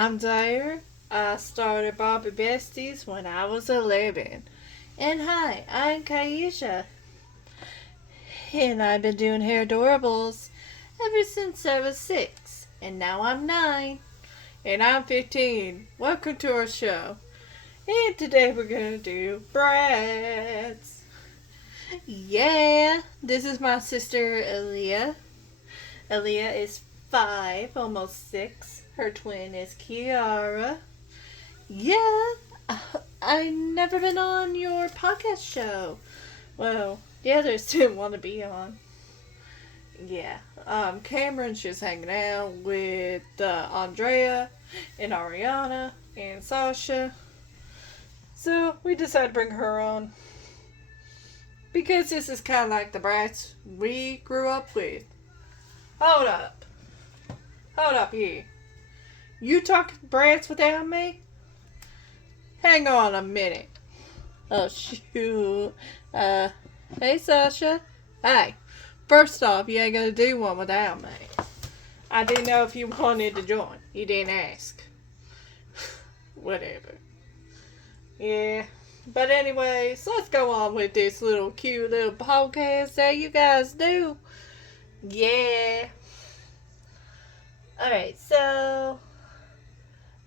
I'm Zaire. I started Barbie Besties when I was 11. And hi, I'm Kaisha. And I've been doing hair adorables ever since I was 6. And now I'm 9. And I'm 15. Welcome to our show. And today we're going to do bratz. Yeah, this is my sister Aaliyah. Aaliyah is 5, almost 6. Her twin is Kiara. Yeah, I never been on your podcast show. Well, the others didn't want to be on. Yeah, Cameron's just hanging out with Andrea and Ariana and Sasha. So we decided to bring her on. Because this is kind of like the brats we grew up with. Hold up. Hold up here. You talk brats without me? Hang on a minute. Oh, shoot. Hey, Sasha. Hey, first off, you ain't gonna do one without me. I didn't know if you wanted to join. You didn't ask. Whatever. Yeah. But anyways, let's go on with this little cute little podcast that you guys do. Yeah. Alright, so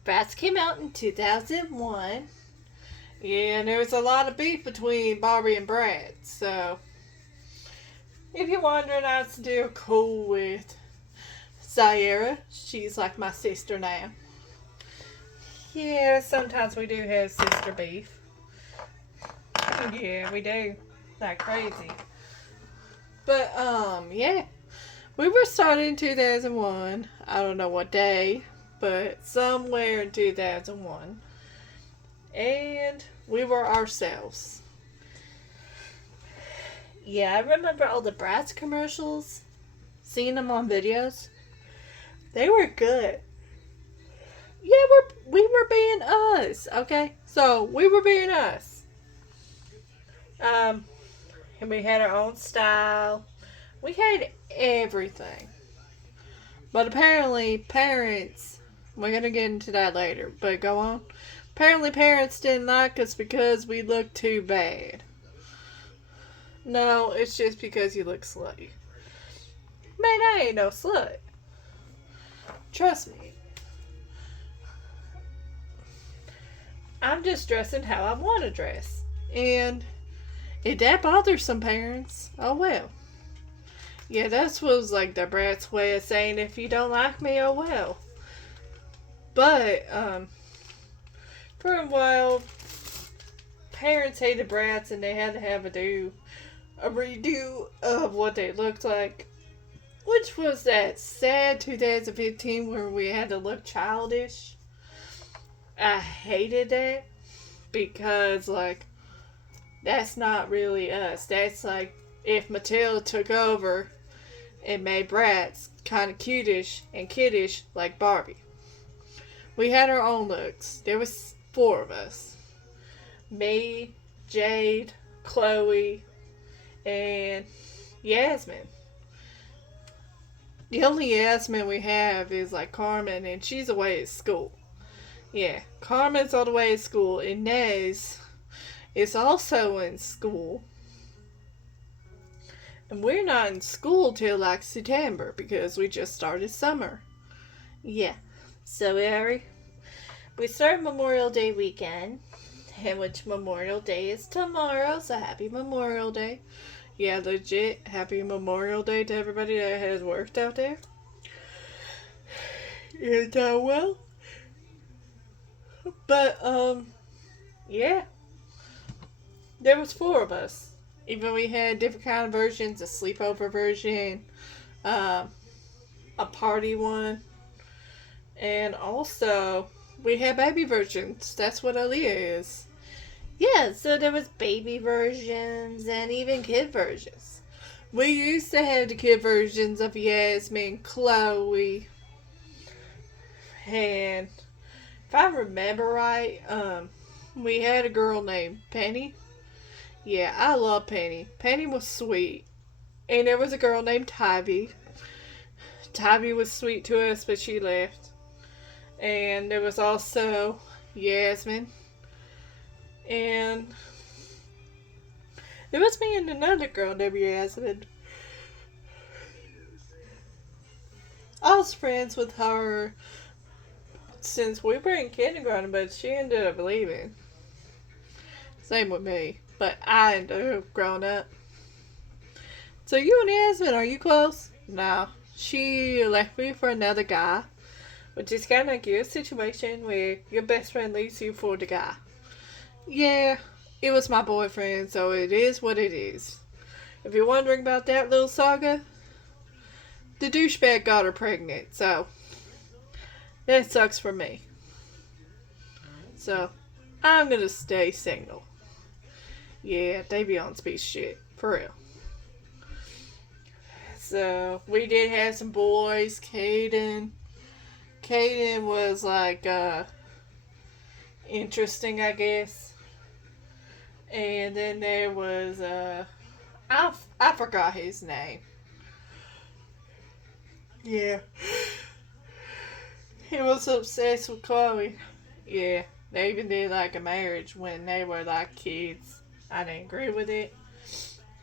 Bratz came out in 2001. Yeah, and there was a lot of beef between Barbie and Brad. So, if you're wondering, I still cool with Zaira. She's like my sister now. Yeah, sometimes we do have sister beef. Yeah, we do. Like crazy. But, yeah. We were started in 2001. I don't know what day, but somewhere in 2001. And we were ourselves. Yeah, I remember all the Bratz commercials. Seeing them on videos. They were good. Yeah, we were being us, okay? So, we were being us. And we had our own style. We had everything. But apparently, parents, we're going to get into that later, but go on. Apparently, parents didn't like us because we looked too bad. No, it's just because you look slutty. Man, I ain't no slut. Trust me. I'm just dressing how I want to dress. And if that bothers some parents, oh well. Yeah, that was like the brat's way of saying if you don't like me, oh well. But, for a while, parents hated brats and they had to have a redo of what they looked like. Which was that sad 2015 where we had to look childish. I hated that because, like, that's not really us. That's like if Mattel took over and made brats kind of cutish and kiddish like Barbie. We had our own looks. There was 4 of us. Me, Jade, Chloe, and Yasmin. The only Yasmin we have is like Carmen, and she's away at school. Yeah, Carmen's all the way at school, and Nez is also in school. And we're not in school till like September because we just started summer. Yeah. So we start Memorial Day weekend, and which Memorial Day is tomorrow, so happy Memorial Day. Yeah, legit, happy Memorial Day to everybody that has worked out there. And well. But yeah. There was 4 of us. Even we had different kind of versions, a sleepover version, a party one, and also we had baby versions. That's what Aaliyah is. Yeah, so there was baby versions and even kid versions. We used to have the kid versions of Yasmin, Chloe, and if I remember right, we had a girl named Penny. Yeah, I love Penny. Penny was sweet. And there was a girl named Tivy. Tivy was sweet to us, but she left. And there was also Yasmin. And there was me and another girl named Yasmin. I was friends with her since we were in kindergarten, but she ended up leaving. Same with me. But I ended up growing up. So you and Yasmin, are you close? No. She left me for another guy, which is kind of like your situation where your best friend leaves you for the guy. Yeah, it was my boyfriend, so it is what it is. If you're wondering about that little saga, the douchebag got her pregnant, so that sucks for me. So I'm gonna stay single. Yeah, they be on piece of shit. For real. So we did have some boys. Caden was like interesting, I guess. And then there was I forgot his name. Yeah. He was obsessed with Chloe. Yeah. They even did like a marriage when they were like kids. I didn't agree with it.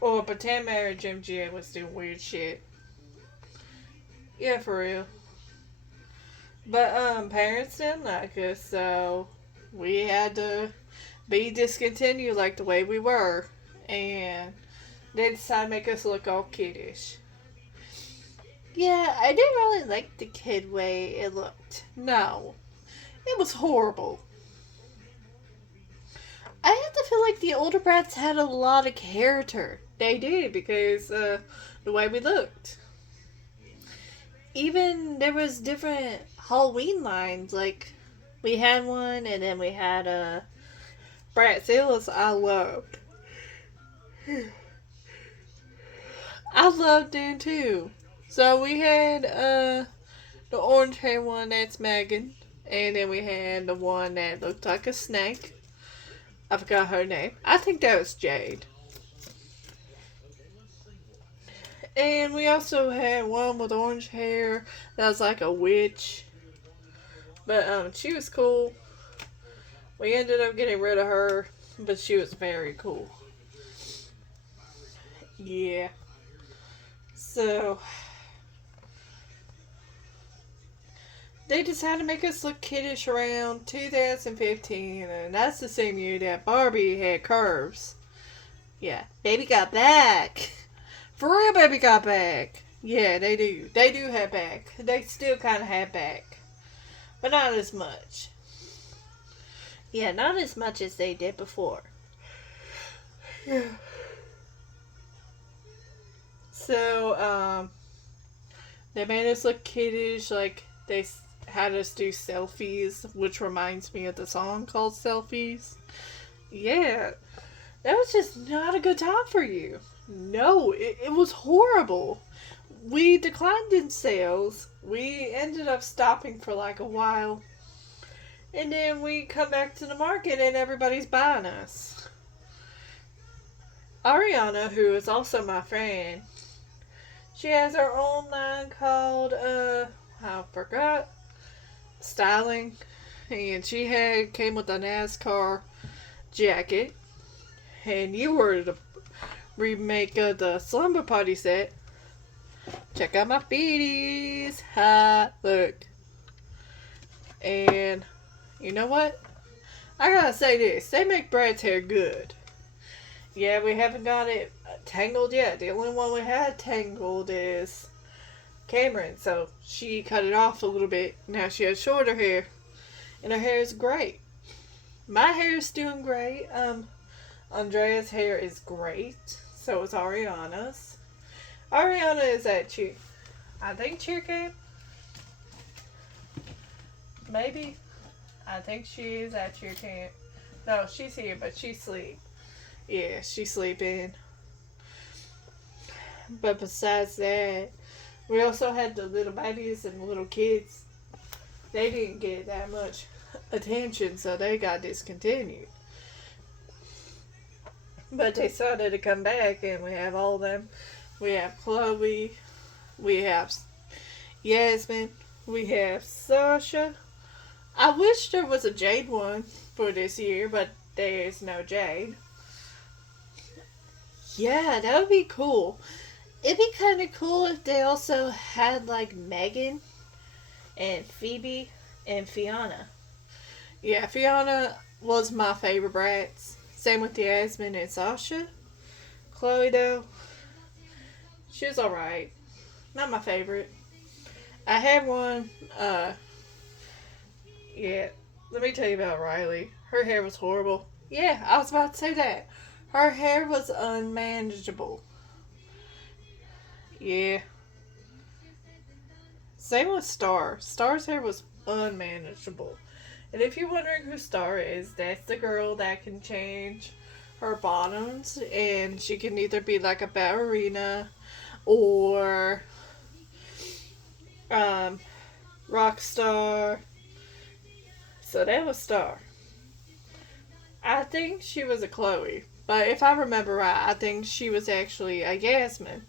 Or pretend marriage MGA was doing weird shit. Yeah, for real. But parents didn't like us, so we had to be discontinued like the way we were. And they decided to make us look all kiddish. Yeah, I didn't really like the kid way it looked. No. It was horrible. I have to feel like the older brats had a lot of character. They did because the way we looked. Even there was different Halloween lines. Like we had one, and then we had Bratzillas. I loved. I loved them too. So we had the orange hair one, that's Megan, and then we had the one that looked like a snake. I forgot her name. I think that was Jade. And we also had one with orange hair that was like a witch. But she was cool. We ended up getting rid of her, but she was very cool. Yeah. So they decided to make us look kiddish around 2015, and that's the same year that Barbie had curves. Yeah, baby got back. For real, baby got back. Yeah, they do. They do have back. They still kind of have back. But not as much. Yeah, not as much as they did before. Yeah. So, they made us look kiddish, like they had us do selfies, which reminds me of the song called Selfies. Yeah, that was just not a good time for you. No, it was horrible. We declined in sales. We ended up stopping for like a while. And then we come back to the market and everybody's buying us. Ariana, who is also my friend, she has her own line called, I forgot, Styling. And she came with a NASCAR jacket. And you were the remake of the Slumber Party set. Check out my feeties. Ha, look. And you know what? I gotta say this. They make Brad's hair good. Yeah, we haven't got it tangled yet. The only one we had tangled is Cameron. So she cut it off a little bit. Now she has shorter hair. And her hair is great. My hair is doing great. Andrea's hair is great. So is Ariana's. Ariana is at I think cheer camp. Maybe. I think she is at cheer camp. No, she's here, but she's asleep. Yeah, she's sleeping. But besides that, we also had the little babies and the little kids. They didn't get that much attention, so they got discontinued. But they started to come back, and we have all of them. We have Chloe. We have Yasmin. We have Sasha. I wish there was a Jade one for this year, but there's no Jade. Yeah, that would be cool. It'd be kind of cool if they also had like Megan and Phoebe and Fiona. Yeah, Fiona was my favorite brats. Same with Yasmin and Sasha. Chloe, though, she was alright. Not my favorite. I had one, yeah, let me tell you about Riley. Her hair was horrible. Yeah, I was about to say that. Her hair was unmanageable. Yeah. Same with Star. Star's hair was unmanageable. And if you're wondering who Star is, that's the girl that can change her bottoms, and she can either be like a ballerina or um, rock star. So that was Star. I think she was a Chloe, but if I remember right, I think she was actually a Yasmin.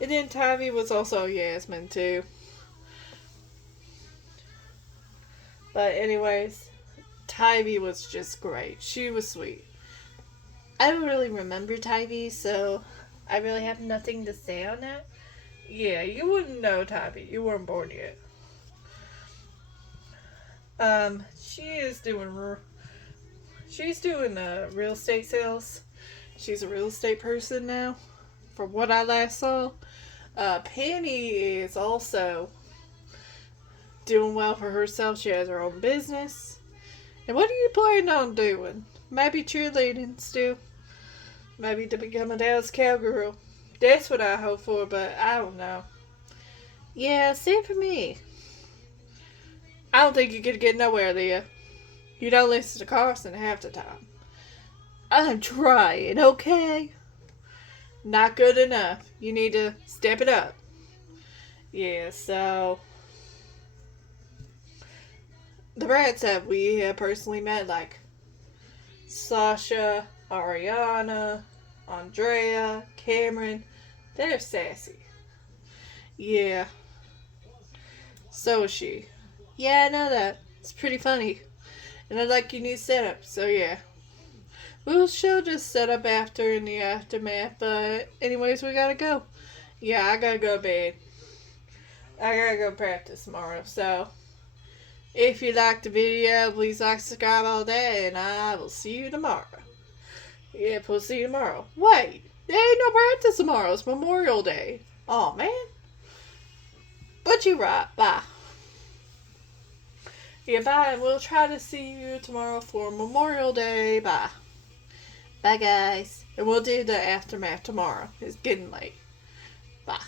And then Tavi was also a Yasmin too. But anyways, Tavi was just great. She was sweet. I don't really remember Tavi, so I really have nothing to say on that. Yeah, you wouldn't know Tavi. You weren't born yet. She is doing. She's doing real estate sales. She's a real estate person now, from what I last saw. Penny is also doing well for herself. She has her own business. And what are you planning on doing? Maybe cheerleading still. Maybe to become a Dallas Cowgirl. That's what I hope for, but I don't know. Yeah, same for me. I don't think you're gonna get nowhere there. You don't listen to Carson half the time. I'm trying, okay? Not good enough. You need to step it up. Yeah, so the brats that we have personally met, like Sasha, Ariana, Andrea, Cameron, they're sassy. Yeah, so is she. Yeah, I know that. It's pretty funny. And I like your new setup, so yeah. We'll show just set up after in the aftermath, but anyways, we gotta go. Yeah, I gotta go to bed. I gotta go practice tomorrow, so if you liked the video, please like, subscribe, all that, and I will see you tomorrow. Yep, we'll see you tomorrow. Wait, there ain't no practice tomorrow. It's Memorial Day. Oh man. But you right. Bye. Yeah, bye, and we'll try to see you tomorrow for Memorial Day. Bye. Bye, guys. And we'll do the aftermath tomorrow. It's getting late. Bye.